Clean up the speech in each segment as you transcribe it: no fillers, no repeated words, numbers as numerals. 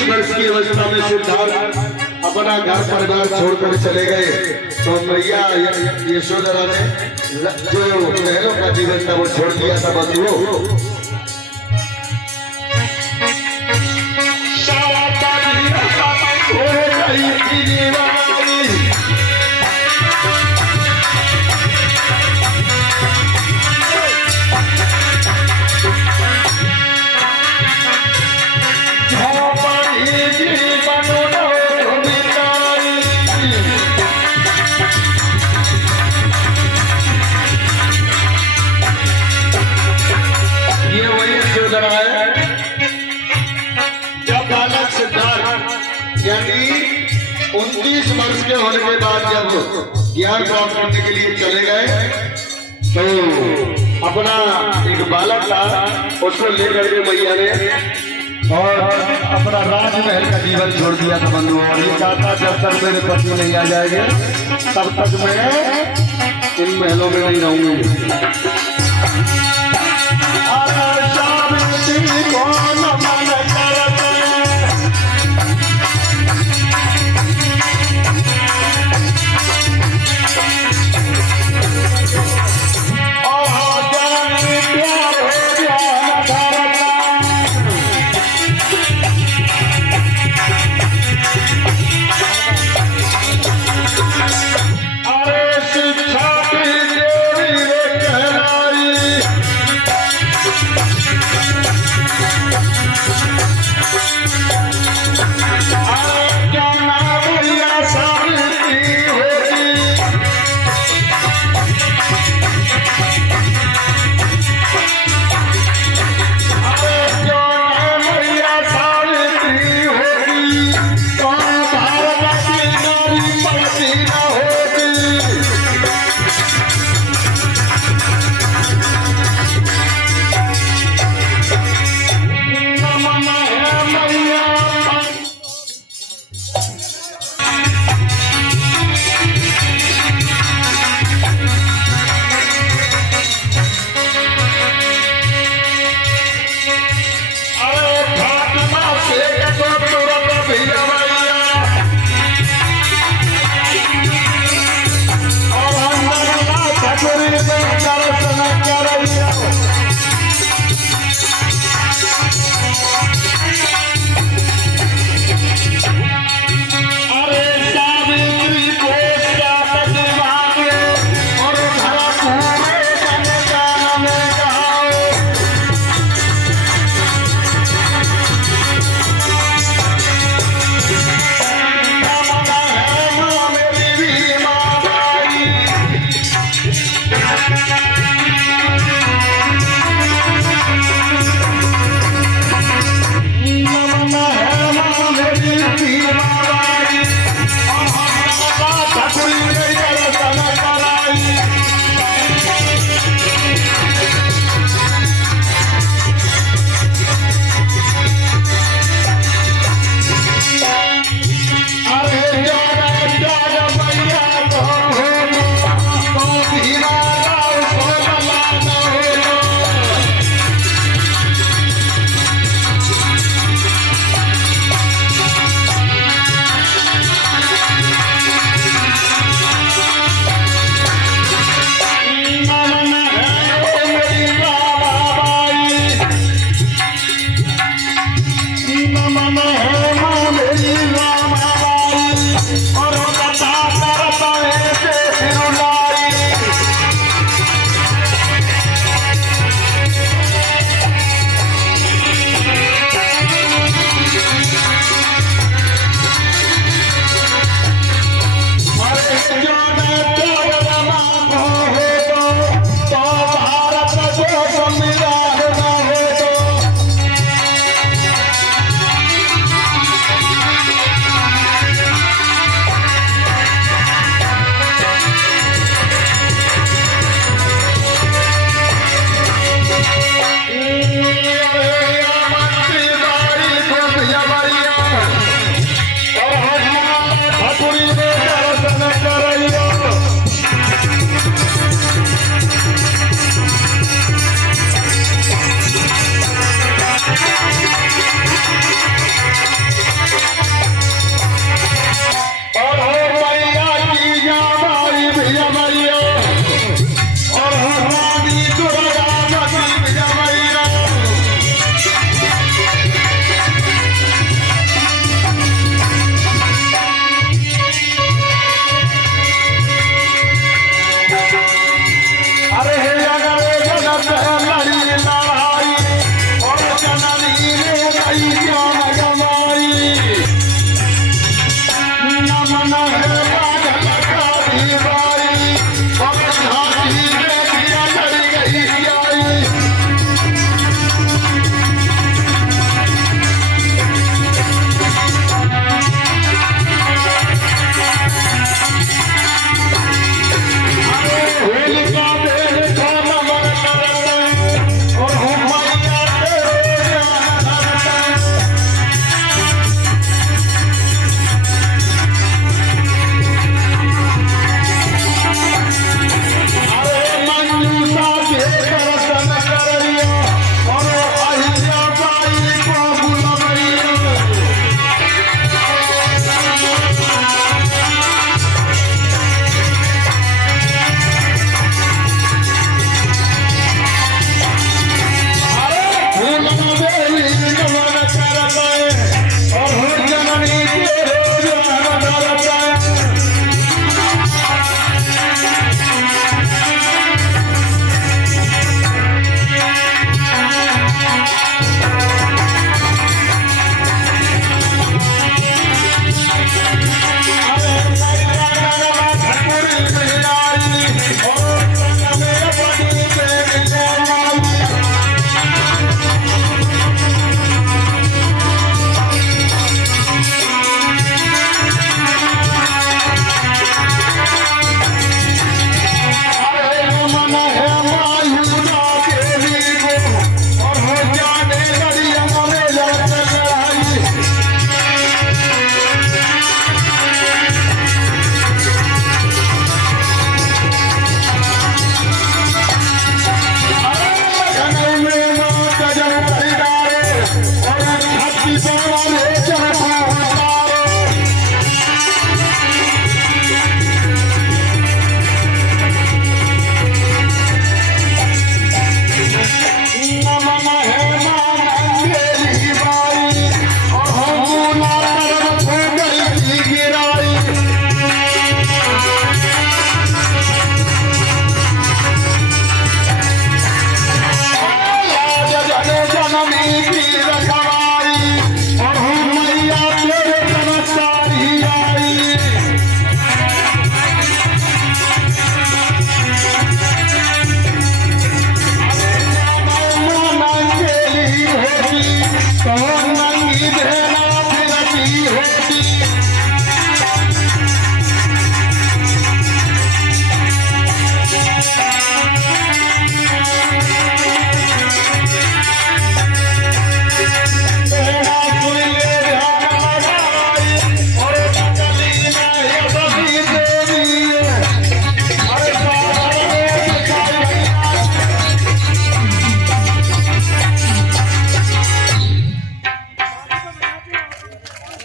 20 वर्ष की अवस्था में सिद्धार्थ अपना घर परिवार छोड़कर चले गए तो मैया यशोधरा ने जो बहनों का जीवन था वो छोड़ दिया था बंधुओं। यानी 29 वर्ष के होने के बाद जब ज्ञान प्राप्त करने के लिए चले गए तो अपना एक बालक था उसको लेकर के मैया ने और अपना राजमहल का जीवन छोड़ दिया था बंधुओं। और ये कहा था जब तक मेरे पति नहीं आ जाएंगे तब तक मैं इन महलों में नहीं रहूंगी।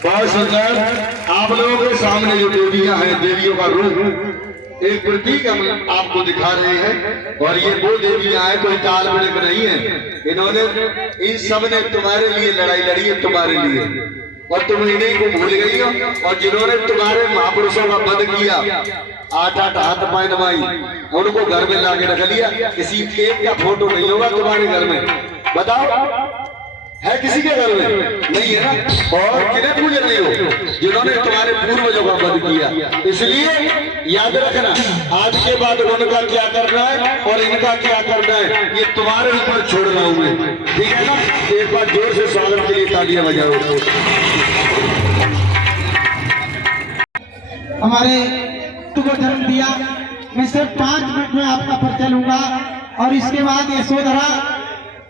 बहुत सुंदर। आप लोगों के सामने जो देवियां हैं, देवियों का रूप एक प्रतीक हम आपको दिखा रहे हैं। और ये वो देवियां हैं, कोई काल बिड़क नहीं है। इन्होंने इन सब ने तुम्हारे लिए लड़ाई लड़ी है, तुम्हारे लिए, और तुम इन्हीं को भूल गई हो। और जिन्होंने तुम्हारे महापुरुषों का वध किया, 8-8 हाथ पाए दबाई, उनको घर में लाके रख लिया। किसी एक का फोटो नहीं होगा तुम्हारे घर में, बताओ है किसी के घर में? नहीं है ना। और किन्हें पूज रही हो? जिन्होंने तुम्हारे पूर्वजों का वध किया। इसलिए याद रखना, आज के बाद उनका क्या करना है और इनका क्या करना है, ये तुम्हारे ऊपर छोड़ रहा हूं मैं, ठीक है ना। एक बार जोर से स्वागत के लिए तालियां बजाओ। हमारे तुमको जन्म दिया। मैं सिर्फ 5 मिनट में आपका परिचय लूंगा और इसके बाद यशोधरा,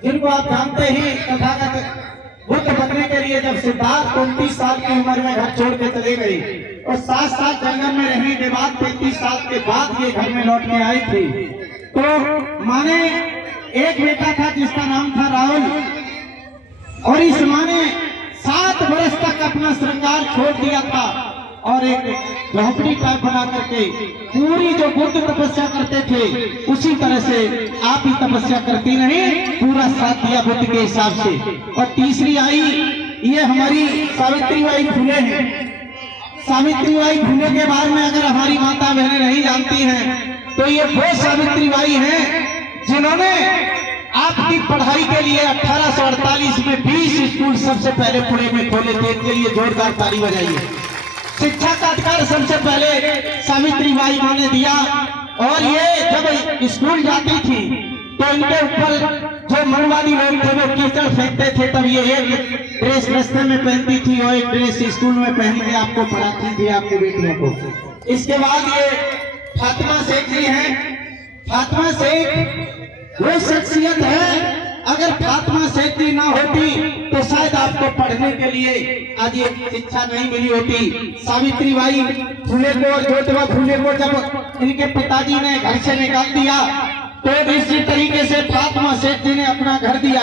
जिनको आप जानते ही, तथागत बुद्ध बनने के लिए जब सिद्धार्थ 29 साल की उम्र में घर छोड़ के चले गई और 7 साल जंगल में रहने के बाद 35 साल के बाद ये घर में लौट के आई थी। तो माँ ने एक बेटा था जिसका नाम था राहुल, और इस माँ ने 7 वर्ष तक अपना श्रृंगार छोड़ दिया था और एक झोपड़ी टाइप बना करके पूरी जो बुद्ध तपस्या करते थे उसी तरह से आप ही तपस्या करती नहीं, पूरा साथ दिया बुद्ध के हिसाब से। और तीसरी आई, ये हमारी सावित्रीबाई फुले हैं। सावित्रीबाई फुले के बारे में अगर हमारी माता बहनें नहीं जानती हैं तो ये वो सावित्रीबाई हैं जिन्होंने आपकी पढ़ाई के लिए 1848 में 20 स्कूल सबसे पहले पुणे में खोले थे। इनके लिए जोरदार ताली बजाइए। शिक्षा का अधिकार सबसे पहले सावित्री बाई माँ ने दिया। और ये जब स्कूल जाती थी तो इनके ऊपर जो मनुवादी लोग थे वो कीचड़ फेंकते थे, तब ये एक ड्रेस रास्ते में पहनती थी और एक ड्रेस स्कूल में पहन के आपको पढ़ाती थी आपकी बेटियों को। इसके बाद ये फातिमा शेख जी हैं। फातिमा शेख वो शख्सियत है, अगर फातिमा शेख जी ना होती तो शायद आपको पढ़ने के लिए आज ये शिक्षा नहीं मिली होती। सावित्री बाई फुले को और ज्योतिबा फुले को जब इनके पिताजी ने घर से निकाल दिया तो इसी तरीके से फातिमा शेख जी ने अपना घर दिया,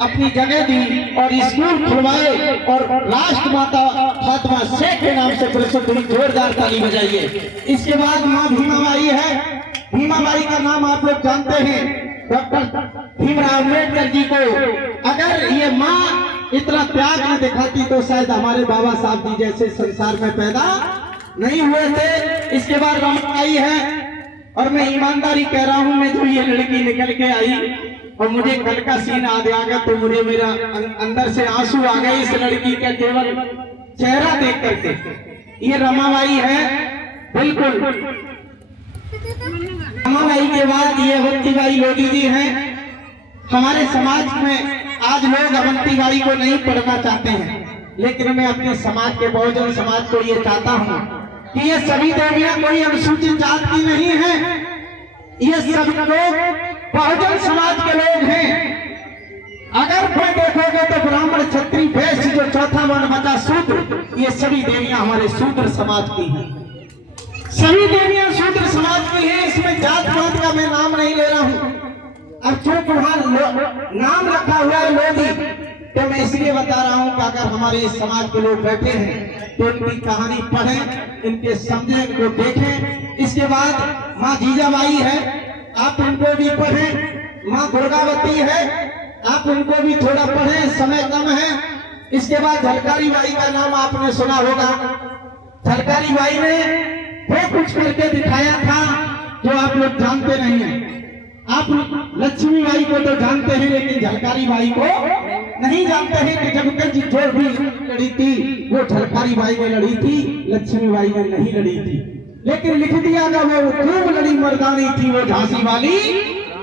अपनी जगह दी और स्कूल खुलवाए और राष्ट्रमाता फातिमा शेख के नाम से प्रसिद्ध। जोरदार ताली बजाइए। इसके बाद माँ भीमाबाई है। भीमाबाई का नाम आप लोग जानते हैं, डॉक्टर भीमराव अम्बेडकर जी को। अगर ये माँ इतना त्याग न दिखाती तो शायद हमारे बाबा साहब जी जैसे संसार में पैदा नहीं हुए थे। इसके बाद रमाबाई है। और मैं ईमानदारी कह रहा हूं, मैं जो ये लड़की निकल के आई और मुझे कल का सीन याद आ गया तो मुझे मेरा अंदर से आंसू आ गए इस लड़की का केवल चेहरा देख करके। ये रमाबाई है, बिल्कुल। रमाबाई के बाद ये अवंतीबाई लोधी जी हैं। हमारे समाज में आज लोग अवंतीबाई को नहीं पढ़ना चाहते हैं, लेकिन मैं अपने समाज के बहुजन समाज को ये चाहता हूँ कि ये सभी देवियां कोई अनुसूचित जात की नहीं है। ये सब लोग बहुजन समाज के लोग हैं। अगर कोई देखोगे तो ब्राह्मण क्षत्रिय वैश्य जो चौथा वर्ण बचा शूद्र, ये सभी देवियां हमारे शूद्र समाज की हैं। सभी देवियां शूद्र समाज की हैं। इसमें जात पात का मैं नाम नहीं ले रहा हूँ। अब चूंकि वहां नाम रखा हुआ है लोधी, तो मैं इसलिए बता रहा हूँ कि अगर हमारे इस समाज के लोग बैठे हैं तो इनकी कहानी पढ़ें, इनके समझें, इनको देखें। इसके बाद माँ जीजाबाई है, आप इनको भी पढ़ें। माँ दुर्गावती है, आप इनको भी थोड़ा पढ़ें, समय कम है। इसके बाद झलकारी बाई का नाम आपने सुना होगा। झलकारी बाई ने वो कुछ करके दिखाया था जो आप लोग जानते नहीं हैं। आप लक्ष्मी बाई को तो जानते हैं, लेकिन झलकारी बाई को नहीं जानते हैं कि जब जो भी लड़ी थी वो झलकारी बाई ने लड़ी थी, लक्ष्मी बाई ने नहीं लड़ी थी। लेकिन लिख दिया था वो खूब लड़ी मर्दानी थी, वो झांसी वाली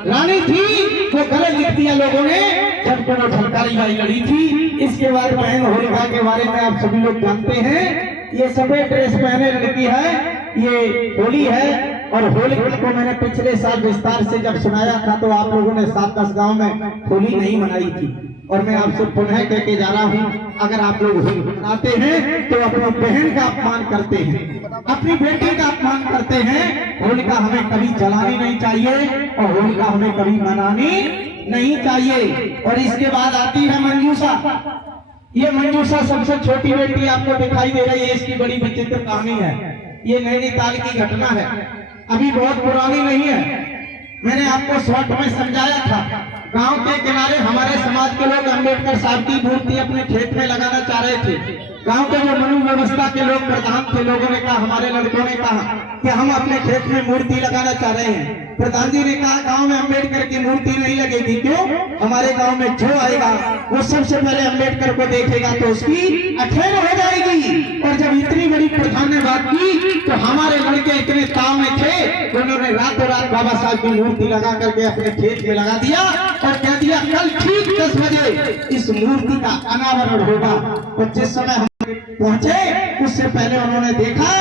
रानी थी, वो गलत लिख दिया लोगों ने, जबकि वो झलकारी बाई लड़ी थी। इसके बाद बहन होलिका के बारे में आप सभी लोग जानते हैं। ये सफेद ड्रेस पहने लड़की है, ये होली है। और होली को मैंने पिछले साल विस्तार से जब सुनाया था तो आप लोगों ने 7-10 गांव में होली नहीं मनाई थी। और मैं आपसे पुनः कहके जा रहा हूँ, अगर आप लोग होली मनाते हैं तो अपनी बहन का अपमान करते हैं, अपनी बेटी का अपमान करते हैं। होलिका हमें कभी जलानी नहीं चाहिए और होलिका हमें कभी मनानी नहीं चाहिए। और इसके बाद आती है मंजूषा। ये मंजूषा सबसे छोटी बेटी आपको दिखाई दे रही है। इसकी बड़ी विचित्र कहानी है। ये नैनीताल की घटना है, अभी बहुत पुरानी नहीं है। मैंने आपको शॉर्ट में समझाया था। गांव के किनारे हमारे समाज के लोग अम्बेडकर साहब की मूर्ति अपने खेत में लगाना चाह रहे थे। गांव के जो मनु व्यवस्था के लोग प्रधान थे, लोगों ने कहा, हमारे लड़कों ने कहा कि हम अपने खेत में मूर्ति लगाना चाह रहे हैं। प्रधान जी ने कहा गांव में अम्बेडकर की मूर्ति नहीं लगेगी। क्यों? हमारे गांव में जो आएगा वो सबसे पहले अम्बेडकर को देखेगा तो उसकी अठेर हो जाएगी। और जब इतनी बड़ी प्रधान ने बात की तो हमारे लड़के इतने ताव में थे, उन्होंने रातों रात बाबा साहब की मूर्ति लगा करके अपने खेत में लगा दिया और कह दिया कल ठीक 10 बजे इस मूर्ति का अनावरण होगा। और जिस समय हम पहुंचे उससे पहले उन्होंने देखा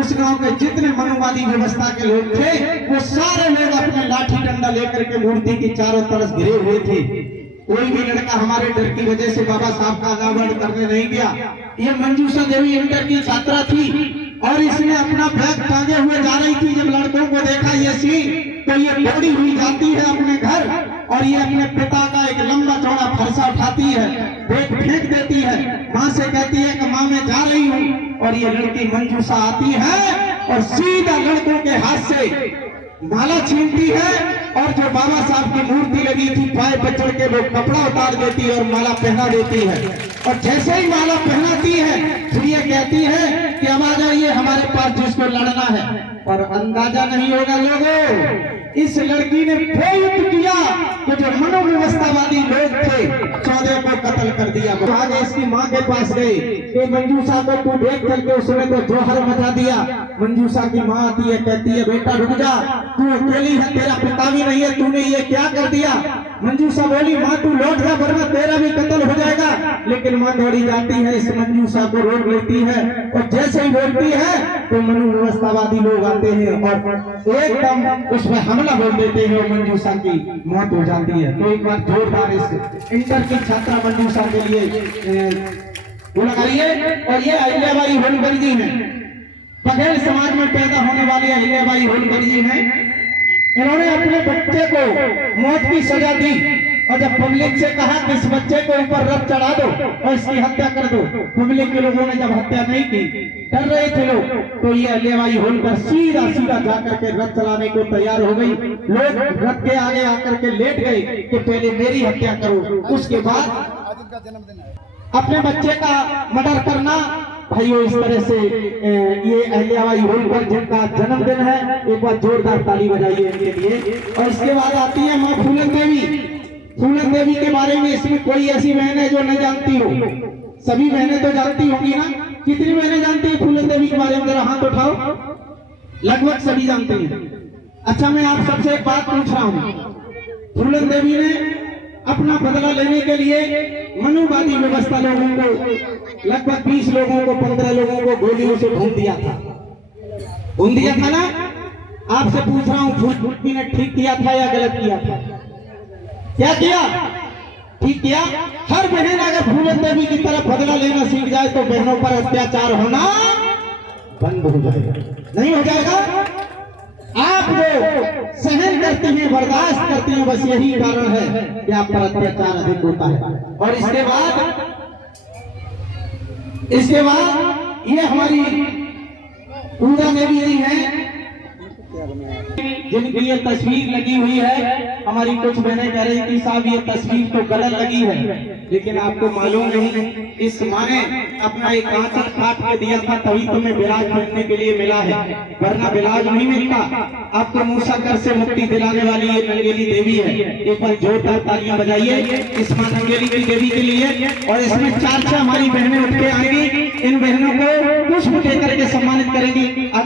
उस गांव के जितने मनुवादी व्यवस्था के लोग थे वो सारे लोग अपने लाठी डंडा लेकर के मूर्ति की चारों तरफ घिरे हुए थे। कोई भी लड़का हमारे डर की वजह से बाबा साहब का अनावरण करने नहीं गया। ये मंजूषा देवी इंटर की छात्रा थी और इसने अपना बैग टांगे हुए जा रही थी। जब लड़कों को देखा ये सीन तो ये दौड़ी हुई जाती है अपने घर और ये अपने पिता का एक लंबा चौड़ा फरसा उठाती है, बैग फेंक देती है। माँ से कहती है कि माँ मैं जा रही हूँ। और ये लड़की मंजूषा आती है और सीधा लड़कों के हाथ से माला छीनती है और जो बाबा साहब की मूर्ति लगी थी पाए पर चढ़ के वो कपड़ा उतार देती है और माला पहना देती है। और जैसे ही माला पहनाती है फिर ये कहती है कि अब आ जाइए हमारे पास जिसको लड़ना है। और अंदाजा नहीं होगा लोगों इस लड़की ने वो युद्ध किया कि जो मनोव्यवस्थावादी लोग थे 14 को कत्ल कर दिया। आगे इसकी माँ के पास गए कि मंजूषा को तू देख करके, उसने तो जोहर मचा दिया। मंजूषा की माँ आती है, कहती है बेटा रुक जा, तू अकेली है, तेरा पिता भी नहीं है, तूने ये क्या कर दिया। मंजूषा बोली माँ तू लौट जा वरना तेरा भी कत्ल हो जाएगा। लेकिन माँ दौड़ी जाती है, इस मंजूषा को रोक लेती है और जैसे ही बोलती है तो मनोव्यवस्थावादी लोग आते हैं और एकदम उस पर हमला बोल देते हैं और मंजूषा की मौत हो जाती है। तो एक बार जोरदार इस इंटर की छात्रा मंजूषा के लिए वो लगाइए। और ये अहिल्याबाई होलकर जी हैं, पटेल समाज में पैदा होने वाली अहिल्याबाई होलकर जी हैं। इन्होंने अपने बच्चे को मौत की सजा दी और जब पब्लिक से कहा कि इस बच्चे को ऊपर रथ चढ़ा दो और इसकी हत्या कर दो, पब्लिक के लोगों ने जब हत्या नहीं की, डर रहे थे लोग, तो ये अहिल्याबाई होलकर सीधा सीधा जाकर के रथ चलाने को तैयार हो गई। लोग रथ के आगे आकर के लेट गए कि पहले मेरी हत्या करो, उसके बाद अपने बच्चे का मर्डर करना। भाइयों इस तरह से ये अहिल्याबाई होलकर जिनका जन्मदिन है, एक बार जोरदार ताली बजाइए इनके लिए। और इसके बाद आती है माँ फूलन देवी। फूलन देवी के बारे में इसमें कोई ऐसी बहन है जो नहीं जानती हो? सभी बहनें तो जानती होंगी ना। कितनी बहनें जानती है फूलन देवी के बारे में? जरा हाथ उठाओ। लगभग सभी जानते हैं। अच्छा मैं आप सबसे एक बात पूछ रहा हूँ, फूलन देवी ने अपना बदला लेने के लिए मनुवादी व्यवस्था लोगों को, लगभग 20 लोगों को, 15 लोगों को गोलियों से भून दिया था। भून दिया था ना? आपसे पूछ रहा हूँ फूलन ने ठीक किया था या गलत किया था? क्या किया? ठीक किया। हर बहन अगर फूलन देवी की तरफ बदला लेना सीख जाए तो बहनों पर अत्याचार होना बंद हो जाएगा। नहीं हो जाएगा? आप जो सहन करती हैं, बर्दाश्त करती हैं, बस यही कारण है कि आप पर अत्याचार अधिक होता है। और इसके बाद ये हमारी पूजा देवी जी हैं जिनकी ये तस्वीर लगी हुई है। हमारी कुछ बहनें कह रही थी साहब ये तस्वीर तो गलत लगी है, लेकिन आपको मालूम नहीं, इस माँ ने अपना एक आंचल काट के दिया था तभी तुम्हें बिलाज मिलने के लिए मिला है, वरना बिलाज नहीं मिलता। आपको मूसा कर से मुक्ति दिलाने वाली ये नंगेली देवी है। एक बार जोरदार तालियां बजाइए इस माँ नंगेली की देवी के लिए। और इसमें 4 हमारी बहनें उठ के आएंगी, इन बहनों को पुष्प देकर के सम्मानित करेंगी।